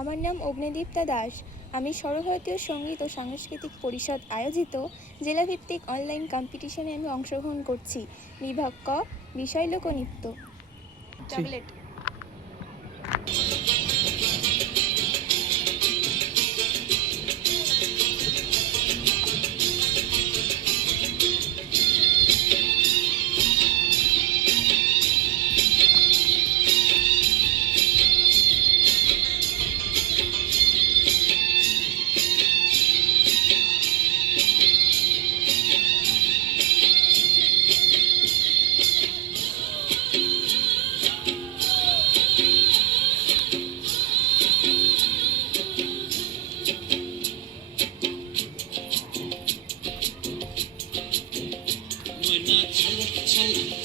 আমার নাম অগ্নিদীপ্তা দাস। আমি সর্বভারতীয় সঙ্গীত ও সাংস্কৃতিক পরিষদ আয়োজিত জেলাভিত্তিক অনলাইন কম্পিটিশনে আমি অংশগ্রহণ করছি। বিভাগ ক, বিষয় লোকনৃত্য। চকলেট।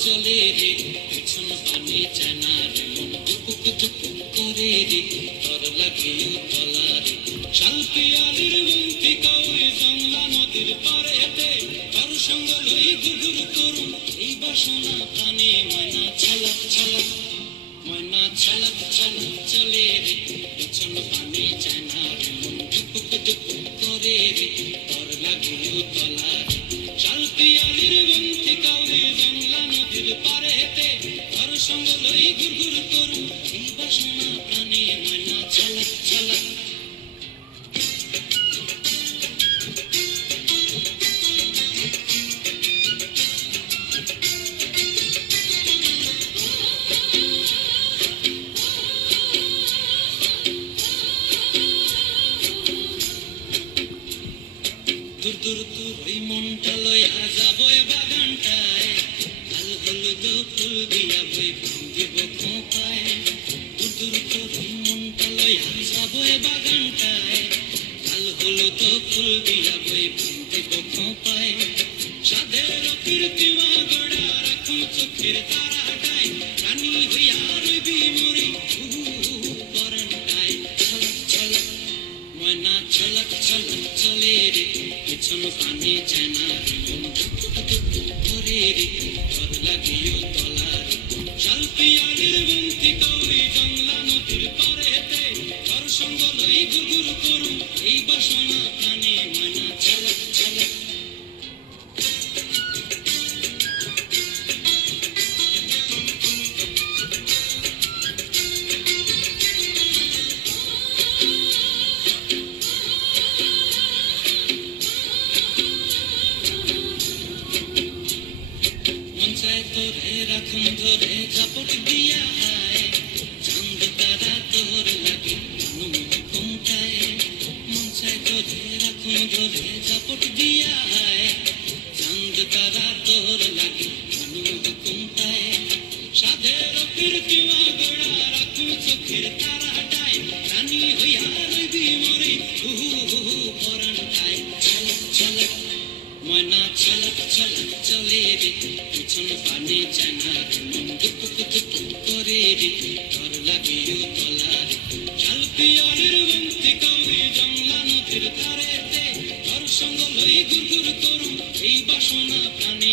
চলে রে পিছন পানি চানা রে মন টুকুক টুকুক করে রে তর লাগিও তলা রে শালপিয়ালির বন্তি কই জংলা নদীর পারেতে কার সঙ্গ লই গুগুর করুন এই বাসনা প্রাণে ময়না ছলক ছলক ময়না ছলক ছলক চলে রে পিছন পানি চানা রে মন টুকুক টুকুক করে রে তর লাগিও তলা রে শালপিয়ালির বন্তি কই জংলা নদীর পারেতে কার সঙ্গ লই গুগুর করুন এই বাসনা প্রাণে ময়না ছলক ছলক দূর দূর দূর ওই মনটা লইয়া যাবো বাগানটায় লাল হলুদ ফুল দিয়া বই দিব খোঁপায় দূর দূর দূর ওই মনটা লইয়া যাবো বাগানটায় লাল হলুদ ফুল দিয়া বই দিব খোঁপায় সাধের কীর্তিমা গড়া রাখুন চোখের তারাটায় রানী হইয়া রইবি মরি পরানটায় ছলক ছলক ময়না ছলক ছলক চলে রে পিছন পানি চানা রে মন করে রে তর লাগিও তলা রে শালপিয়ালির বন্তি কৌরি জংলা নদীর পারেতে তর সঙ্গ লই গুগুর করুন এই বাসনা প্রাণে ময়না ছলক ছলক রাখুন ধরে ঝাপট দিয়া আয় চাঁদ তারা তোর লাগে ঘুমটায় মন চায় তোরে রাখুন ধরে ঝাপট দিয়া আয় চাঁদ তারা তোর লাগে ঘুমটায় সাধের কীর্তিমা গড়া রাখুন চোখের তারাটায় রানী হইয়া রইবি মরে পরানটায় ছলক ছলক ময়না ছলক ছলক চলে রে পিছন পানি চানা রে মন টুকুক টুকুক করে রে তর লাগিও তলা রে শালপিয়ালির বন্তি কৌরি জংলা নদীর ধারেতে তর সঙ্গ লই গুরগুর করুন এই বাসনা প্রাণে